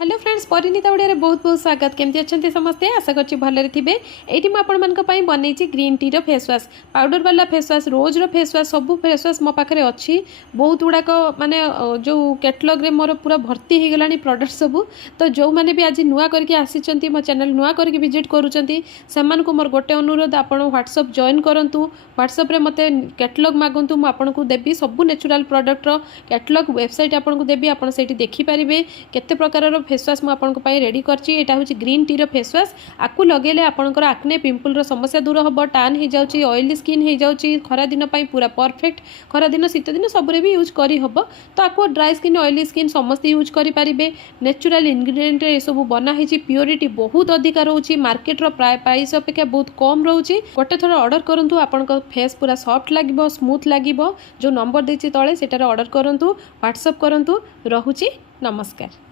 Hello friends Parineeta Odia बहुत बहुत स्वागत केमती अच्छा समस्ते आशा करछि भलरे थिबे। एठी म आपण मानक पई बनेछि ग्रीन टी रो फेस वाश पाउडर वाला फेस वाश रोज रो फेस वाश सब फेस वाश मो पाखरे अछि बहुत गुड़ाक माने जो कैटलॉग रे मोर पूरा भर्ती हे गलानी प्रोडक्ट सब। तो जो माने भी आज नुआ करके आसीचंती मो चैनल नुआ करके विजिट करूचंती सेमान को मोर गोटे अनुरोध आपण व्हाट्सएप जॉइन करंतु व्हाट्सएप रे मते कैटलॉग मागंतु म आपण को देबी सब नेचुरल प्रोडक्ट रो कैटलॉग वेबसाइट आपण को देबी आपण सेठी देखि परिबे केते प्रकार रो फेस वाश मुझे रेडी कर ग्रीन टी रो फेस वाश आपको लगेले आपंकर आक्ने पिंपल रो समस्या दूर हम टान हो जाऊँगी ऑयली स्किन हो जाऊँगी खरा दिन पूरा परफेक्ट खरा दिन शीत दिन सबरे भी यूज करी हबो। तो आपको ड्राई स्किन ऑयली स्किन समस्त यूज करें नेचुरल इनग्रेडिएंट ये सब बनाई प्योरिटी बहुत अधिका रोचे मार्केट रो प्राय प्राइस अपेक्षा बहुत कम रोचे। गोटे थर ऑर्डर करंतु आपन फेस पूरा सॉफ्ट लगे स्मूथ लगे जो नंबर देछि तळे सेटार ऑर्डर करंतु व्हाट्सएप करंतु। रहुछि नमस्कार।